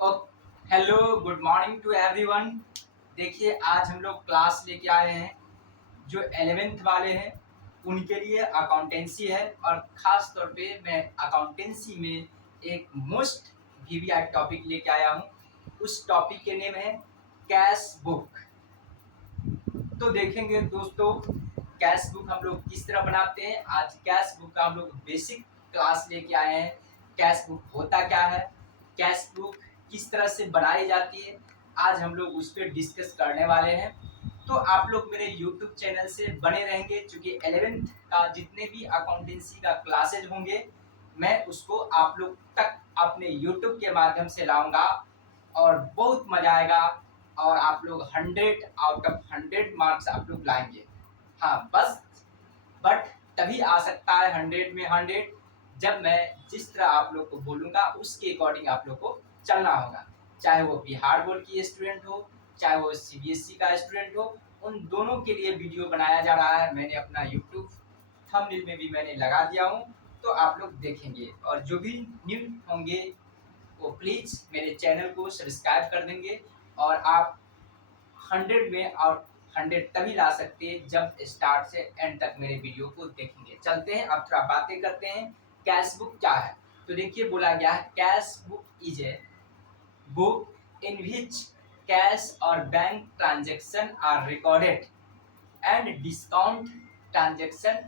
O hello, good morning to everyone. देखिए, आज हम लोग क्लास लेके आए हैं जो 11th वाले हैं उनके लिए अकाउंटेंसी है। और ख़ास तौर पे मैं अकाउंटेंसी में एक मोस्ट वीवीआई टॉपिक लेके आया हूँ। उस टॉपिक के नेम है कैश बुक। तो देखेंगे दोस्तों, कैश बुक हम लोग किस तरह बनाते हैं। आज कैश बुक का हम लोग बेसिक क्लास लेके आए हैं। कैश बुक होता क्या है, कैश बुक किस तरह से बनाई जाती है, आज हम लोग उस पर डिस्कस करने वाले हैं। तो आप लोग मेरे यूट्यूब चैनल से बने रहेंगे, क्योंकि 11th का जितने भी अकाउंटेंसी का क्लासेज होंगे मैं उसको आप लोग तक अपने यूट्यूब के माध्यम से लाऊंगा और बहुत मजा आएगा। और आप लोग 100 आउट ऑफ 100 मार्क्स आप लोग लाएंगे। हाँ, बस बट तभी आ सकता है 100 में 100 जब मैं जिस तरह आप लोग को बोलूँगा उसके अकॉर्डिंग आप लोग को चलना होगा। चाहे वो बिहार बोर्ड की स्टूडेंट हो, चाहे वो सीबीएसई का स्टूडेंट हो, उन दोनों के लिए वीडियो बनाया जा रहा है। मैंने अपना यूट्यूब थंबनेल में भी मैंने लगा दिया हूँ, तो आप लोग देखेंगे। और जो भी न्यू होंगे वो प्लीज़ मेरे चैनल को सब्सक्राइब कर देंगे। और आप 100 में और 100 तभी ला सकते हैं जब स्टार्ट से एंड तक मेरे वीडियो को देखेंगे। चलते हैं, अब थोड़ा बातें करते हैं। कैश बुक क्या है। तो देखिए, बोला गया है cash book is a book in which cash और bank transaction are recorded and discount transaction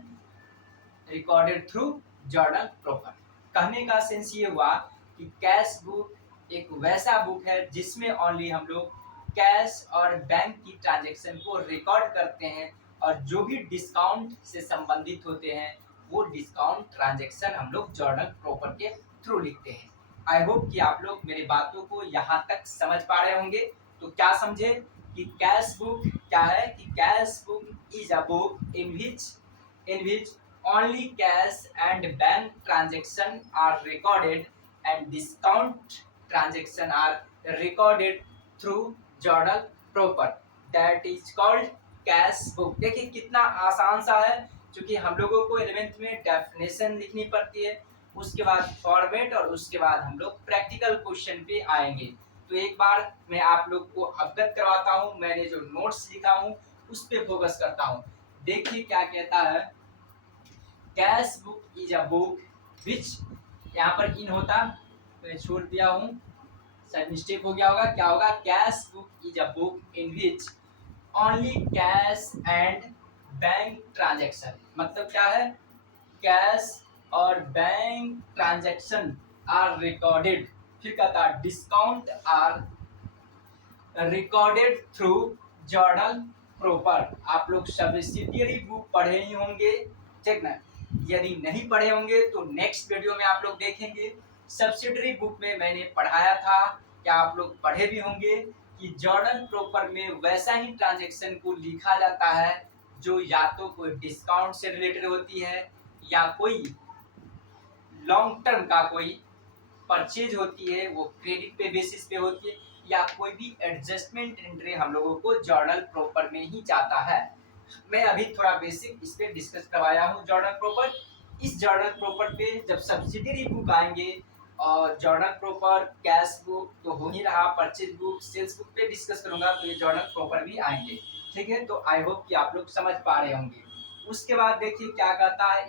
recorded through journal proper. कहने का सेंस ये हुआ कि कैश बुक एक वैसा बुक है जिसमें ओनली हम लोग कैश और बैंक की ट्रांजैक्शन को रिकॉर्ड करते हैं, और जो भी डिस्काउंट से संबंधित होते हैं वो डिस्काउंट ट्रांजैक्शन हम लोग जर्नल प्रॉपर के थ्रू लिखते हैं। आई होप कि आप लोग मेरी बातों को यहाँ तक समझ पा रहे होंगे। तो क्या समझे कि कैश बुक क्या है। कि cash book is a book in which only cash and bank transaction are recorded and discount transaction are recorded through journal proper, that is called cash book। देखिए कितना आसान सा है, क्योंकि हम लोगों को 11th में डेफिनेशन लिखनी पड़ती है, उसके बाद फॉर्मेट, और उसके बाद हम लोग प्रैक्टिकल क्वेश्चन पे आएंगे। तो एक बार मैं आप लोग को अवगत करवाता हूँ, मैंने जो नोट्स लिखा हूँ उस पर फोकस करता हूँ। देखिए क्या कहता है, cash book is a book which, यहाँ पर इन होता मैं छोड़ दिया हूँ, शायद मिस्टेक हो गया होगा। क्या होगा, cash book is a book in which only cash and bank transaction. मतलब क्या है, कैश और बैंक ट्रांजेक्शन आर रिकॉर्डेड, फिर कहता है discount are recorded through journal proper. आप लोग सब्सिडियरी बुक पढ़े ही होंगे, ठीक ना। यदि नहीं पढ़े होंगे तो नेक्स्ट वीडियो में आप लोग देखेंगे। सब्सिडरी बुक में मैंने पढ़ाया था, क्या आप लोग पढ़े भी होंगे, कि जर्नल प्रॉपर में वैसा ही ट्रांजैक्शन को लिखा जाता है जो या तो कोई डिस्काउंट से रिलेटेड होती है, या कोई लॉन्ग टर्म का कोई परचेज होती है, वो क्रेडिट पे बेसिस पे होती है, या कोई भी एडजस्टमेंट एंट्री हम लोगों को जर्नल प्रॉपर में ही जाता है। मैं अभी थोड़ा बेसिक इस पे डिस्कस करवाया हूँ जर्नल प्रॉपर। इस जर्नल प्रॉपर पे जब सब्सिडरी बुक आएंगे, और जर्नल प्रॉपर, कैश बुक तो हो ही रहा, परचेज बुक, सेल्स बुक पे डिस्कस करूंगा, तो ये जर्नल प्रॉपर भी आएंगे। ठीक है, तो आई होप कि आप लोग समझ पा रहे होंगे। उसके बाद देखिए क्या कहता है,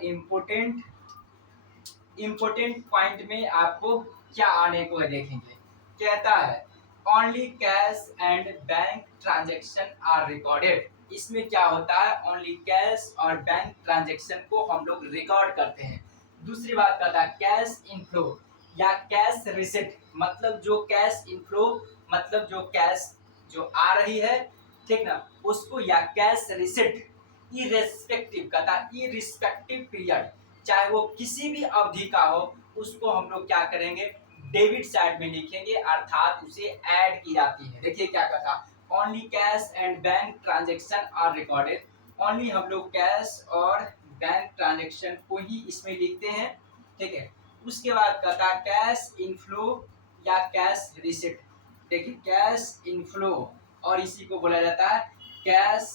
इम्पोर्टेंट पॉइंट में आपको क्या आने को है देखेंगे। कहता है only cash and bank transaction are recorded. इसमें क्या होता है, ओनली कैश और बैंक ट्रांजैक्शन को हम लोग रिकॉर्ड करते हैं। दूसरी बात कहता है कैश इनफ्लो या कैश रिसिप्ट, मतलब जो कैश इनफ्लो, मतलब जो कैश जो आ रही है, ठीक ना, उसको, या कैश रिसिप्ट इरेस्पेक्टिव, कहता इरिस्पेक्टिव पीरियड, चाहे वो किसी भी अवधि का हो, उसको हम लोग क्या करेंगे, डेबिट साइड में लिखेंगे, अर्थात उसे ऐड की जाती है। देखिए क्या कहता, only cash and bank transaction are recorded. Only हम लोग कैश और बैंक ट्रांजेक्शन को ही इसमें लिखते हैं, ठीक है। उसके बाद कहता कैश इनफ्लो या कैश रिसिप्ट। देखिए कैश इनफ्लो, और इसी को बोला जाता है कैश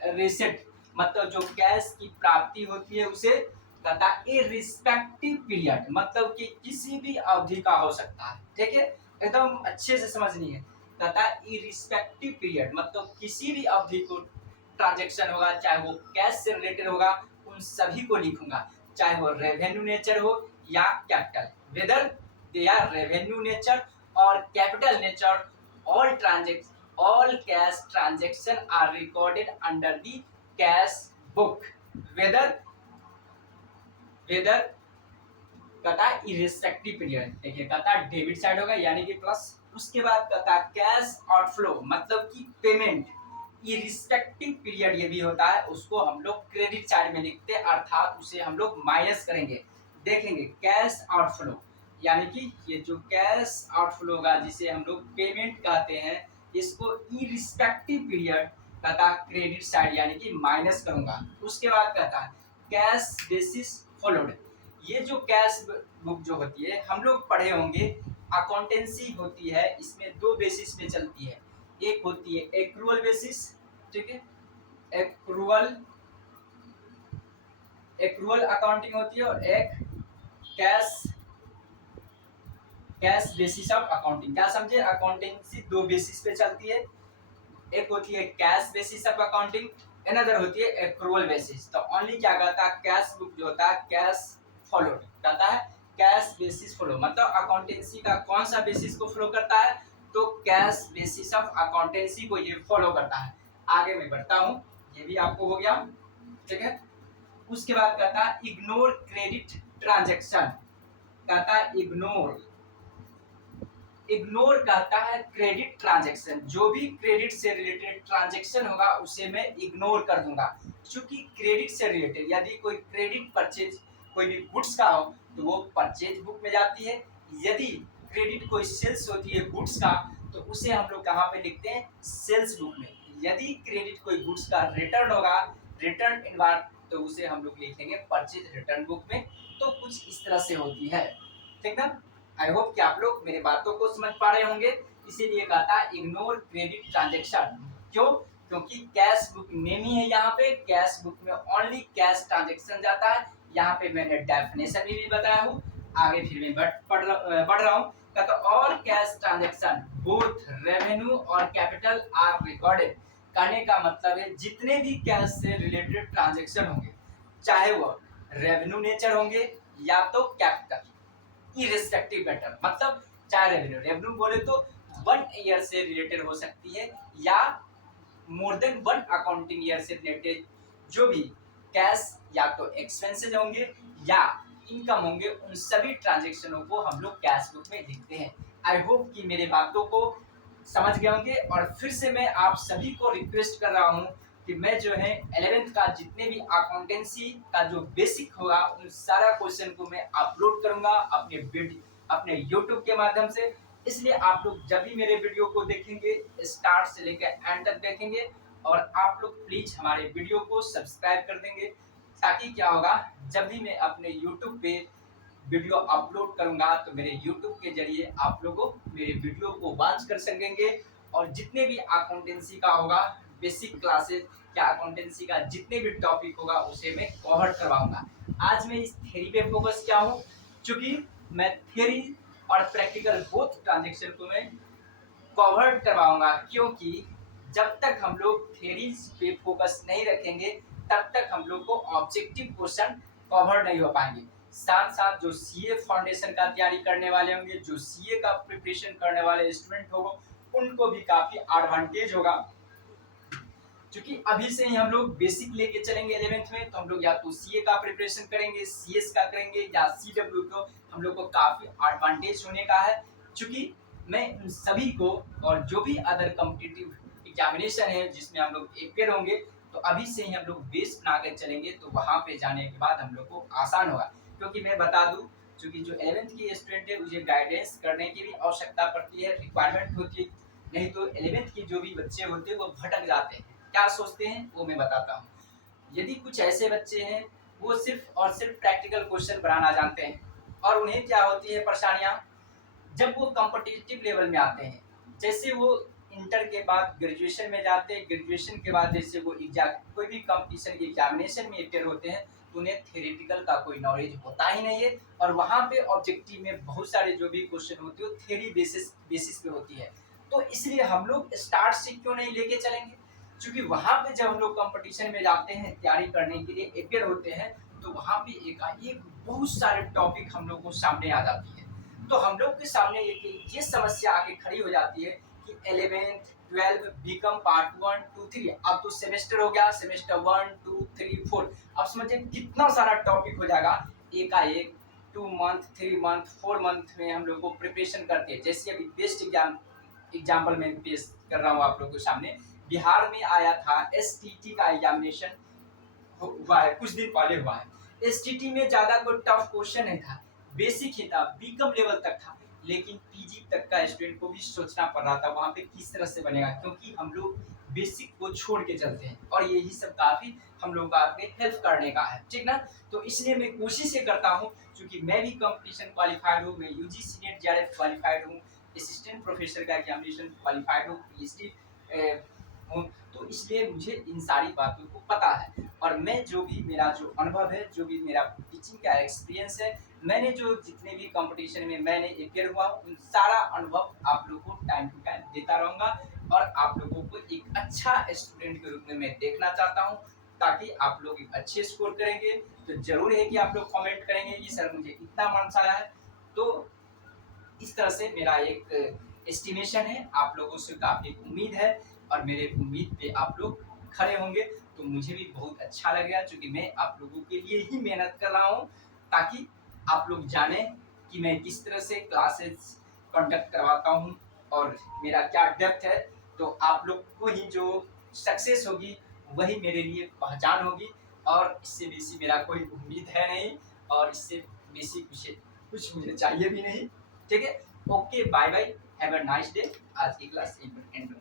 रिसिप्ट, मतलब जो कैश की प्राप्ति होती है उसे कहता है इरिस्पेक्टिव पीरियड, मतलब कि किसी भी अवधि का हो सकता है, ठीक है। एकदम अच्छे से समझनी है। कहता है इरिस्पेक्टिव पीरियड, मतलब किसी भी अवधि को ट्रांजेक्शन होगा, चाहे वो कैश से रिलेटेड होगा, उन सभी को लिखूंगा, चाहे वो रेवेन्यू नेचर हो या capital, whether they are revenue nature और capital nature, all cash transaction are recorded under the cash book, whether कहता है इरेस्पेक्टिव पीरियड। देखिए कहता है डेबिट साइड होगा यानी कि प्लस, उसके बाद कहता है कैश आउटफ्लो मतलब कि पेमेंट, इरिस्पेक्टिव पीरियड ये भी होता है, उसको हम लोग क्रेडिट साइड में लिखते हैं, अर्थात उसे हम लोग माइनस करेंगे। देखेंगे कैश आउटफ्लो यानी कि ये जो कैश आउटफ्लो होगा जिसे हम लोग पेमेंट कहते हैं, इसको इरिस्पेक्टिव पीरियड कहता क्रेडिट साइड यानी कि माइनस करूंगा। उसके बाद कहता है कैश बेसिस फॉलोड, ये जो कैश बुक जो होती है हम लोग पढ़े होंगे, अकाउंटेंसी होती है, इसमें दो बेसिस पे चलती है, एक होती है एक्रूअल बेसिस, ठीक है, एक्रूअल अकाउंटिंग होती है, और एक कैश बेसिस ऑफ अकाउंटिंग। क्या समझे, अकाउंटेंसी दो बेसिस पे चलती है, एक होती है cash basis of accounting, another होती है एक्रूअल बेसिस। तो ओनली क्या कहता है, कैश बुक जो होता है कैश फॉलोड कहता है, कैश बेसिस फॉलो, मतलब अकाउंटेंसी का कौन सा बेसिस को फॉलो करता है, तो कैश बेसिस ऑफ अकाउंटेंसी को ये फॉलो करता है। आगे मैं बढ़ता हूँ, ये भी आपको हो गया, ठीक है। उसके बाद कहता है इग्नोर क्रेडिट ट्रांजेक्शन, कहता है इग्नोर कहता है क्रेडिट ट्रांजैक्शन, जो भी क्रेडिट से रिलेटेड ट्रांजैक्शन होगा उसे मैं इग्नोर कर दूंगा। क्योंकि क्रेडिट से रिलेटेड यदि कोई क्रेडिट परचेज कोई भी गुड्स का हो तो वो परचेज बुक में जाती है, यदि क्रेडिट कोई सेल्स होती है गुड्स का तो उसे हम लोग कहाँ पे लिखते हैं, सेल्स बुक में। यदि क्रेडिट कोई गुड्स का रिटर्न होगा, रिटर्न इनवार्ड, तो उसे हम लोग लिखेंगे परचेज रिटर्न बुक में। तो कुछ इस तरह से होती है, ठीक ना। आई होप कि आप लोग मेरे बातों को समझ पा रहे होंगे। इसीलिए कहता है इग्नोर क्रेडिट ट्रांजैक्शन, क्यों, क्योंकि कैश बुक नेम ही है, यहाँ पे कैश बुक में ओनली कैश ट्रांजैक्शन जाता है। यहाँ पे मैंने डेफिनेशन भी बताया हूँ, आगे फिर मैं बढ़ रहा हूँ। कहता all cash transaction both revenue और कैपिटल आर रिकॉर्डेड, कहने का मतलब है जितने भी कैश से रिलेटेड ट्रांजैक्शन होंगे, चाहे वो रेवेन्यू नेचर होंगे या तो कैपिटल, इरेस्पेक्टिव मैटर, मतलब चाहे रेवेन्यू बोले तो 1 ईयर से रिलेटेड हो सकती है या मोर देन 1 अकाउंटिंग ईयर से रिलेटेड, जो भी कैश या तो एक्सपेंसेस होंगे या इनकम होंगे, उन सभी ट्रांजैक्शनों को हम लोग कैश बुक में लिखते हैं। आई होप कि मेरे बातों को समझ गए होंगे। और फिर से मैं आप सभी को रिक्वेस्ट कर रहा हूँ कि मैं जो है 11th का जितने भी अकाउंटेंसी का जो बेसिक होगा उन सारा क्वेश्चन को मैं अपलोड करूंगा अपने यूट्यूब के माध्यम से। इसलिए आप लोग जब भी मेरे वीडियो को देखेंगे स्टार्ट से लेकर एंड तक देखेंगे, और आप लोग प्लीज हमारे वीडियो को सब्सक्राइब कर देंगे, ताकि क्या होगा, जब भी मैं अपने यूट्यूब पे वीडियो अपलोड करूंगा तो मेरे यूट्यूब के जरिए आप लोगों मेरे वीडियो को वॉच कर सकेंगे, और जितने भी अकाउंटेंसी का होगा बेसिक क्लासेस या अकाउंटेंसी का जितने भी टॉपिक होगा उसे मैं कवर करवाऊंगा। आज मैं इस थ्योरी पे फोकस किया हूँ, क्योंकि मैं थ्योरी और प्रैक्टिकल बोथ ट्रांजेक्शन को मैं कवर करवाऊंगा, क्योंकि जब तक हम लोग थ्योरीज पे फोकस नहीं रखेंगे तब तक हम लोग को ऑब्जेक्टिव क्वेश्चन कवर नहीं हो पाएंगे। साथ साथ जो सीए फाउंडेशन का तैयारी करने वाले होंगे, जो सीए का प्रिपरेशन करने वाले स्टूडेंट होंगे, उनको भी काफी एडवांटेज होगा, क्योंकि अभी से ही हम लोग बेसिक लेके चलेंगे 11th में, तो हम लोग या तो सीए का प्रिपरेशन करेंगे, सीएस का करेंगे या सीडब्ल्यू को, हम लोग को काफी एडवांटेज होने का है। क्योंकि मैं उन सभी को, और जो भी अदर कॉम्पिटिटिव एग्जामिनेशन है जिसमें हम लोग अपेयर होंगे, तो अभी से ही हम लोग बेस बना के चलेंगे, तो वहाँ पे जाने के बाद हम लोग को आसान होगा। क्योंकि मैं बता दूं, क्योंकि जो 11th की स्टूडेंट है उसे गाइडेंस करने की भी आवश्यकता पड़ती है, रिक्वायरमेंट होती है, नहीं तो 11th की जो भी बच्चे होते हैं वो भटक जाते हैं। क्या सोचते हैं वो मैं बताता हूँ। यदि कुछ ऐसे बच्चे हैं वो सिर्फ और सिर्फ प्रैक्टिकल क्वेश्चन बनाना जानते हैं, और उन्हें क्या होती है परेशानियाँ, जब वो कॉम्पिटिटिव लेवल में आते हैं, जैसे वो इंटर के बाद ग्रेजुएशन में जाते हैं, ग्रेजुएशन के बाद जैसे वो एग्जाम कोई भी कंपटीशन के एग्जामिनेशन में अपेयर होते हैं तो उन्हें थ्योरेटिकल का कोई नॉलेज होता ही नहीं है, और वहाँ पे ऑब्जेक्टिव में बहुत सारे जो भी क्वेश्चन होते हैं वो थ्योरी बेसिस पे होती है। तो इसलिए हम लोग स्टार्ट से क्यों नहीं लेके चलेंगे, क्योंकि वहाँ पे जब हम लोग कंपटीशन में जाते हैं तैयारी करने के लिए अपेयर होते हैं तो वहाँ पे एकाएक बहुत सारे टॉपिक हम लोग को सामने आ जाती है। तो हम लोग के सामने ये समस्या आके खड़ी हो जाती है कि 11th 12 बीकॉम पार्ट 1 2 3, अब तो सेमेस्टर हो गया, सेमेस्टर 1 2 3 4, अब समझिए कितना सारा टॉपिक हो जाएगा एकाएक 2 मंथ 3 मंथ 4 मंथ में हम लोग को प्रिपरेशन करते हैं। जैसे अभी बेस्ट एग्जाम्पल में पेश कर रहा हूँ आप लोगों के सामने, बिहार में आया था एसटीटी का एग्जामिनेशन हुआ है, कुछ दिन पहले हुआ है। एसटीटी में ज्यादा कोई टफ क्वेश्चन नहीं था, बेसिक ही था, बीकॉम लेवल तक था, लेकिन पीजी तक का स्टूडेंट को भी सोचना पड़ रहा था वहाँ पे किस तरह से बनेगा, क्योंकि हम लोग बेसिक को छोड़ के चलते हैं और यही सब काफी हम लोग का आपके हेल्प करने का है, ठीक ना। तो इसलिए मैं कोशिश ये करता हूँ, क्योंकि मैं भी कंपटीशन क्वालिफाइड हूँ, मैं यूजीसी नेट जेआरएफ क्वालिफाइड हूँ, असिस्टेंट प्रोफेसर का एग्जामिनेशन क्वालिफाइड हूँ, पीएचडी हूँ, तो इसलिए मुझे इन सारी बातों को पता है। और मैं जो भी मेरा जो अनुभव है, जो भी मेरा टीचिंग का एक्सपीरियंस है, मैंने जो जितने भी कंपटीशन में मैंने अपेयर हुआ उन सारा अनुभव आप लोगों को टाइम टू टाइम देता रहूँगा, और आप लोगों को एक अच्छा स्टूडेंट के रूप में मैं देखना चाहता हूँ, ताकि आप लोग एक अच्छे स्कोर करेंगे। तो जरूर है कि आप लोग कमेंट करेंगे कि सर मुझे इतना मार्क्स आया है। तो इस तरह से मेरा एक एस्टिमेशन है, आप लोगों से काफ़ी उम्मीद है और मेरे उम्मीद पे आप लोग खड़े होंगे तो मुझे भी बहुत अच्छा लगेगा, क्योंकि मैं आप लोगों के लिए ही मेहनत कर रहा हूँ, ताकि आप लोग जानें कि मैं किस तरह से क्लासेस कंडक्ट करवाता हूँ और मेरा क्या डेप्थ है। तो आप लोग को ही जो सक्सेस होगी वही मेरे लिए पहचान होगी, और इससे बेसी मेरा कोई उम्मीद है नहीं, और इससे बेसी कुछ मुझे चाहिए भी नहीं, ठीक है। Okay, bye bye, have a nice day. आज की क्लास यहीं पर एंड।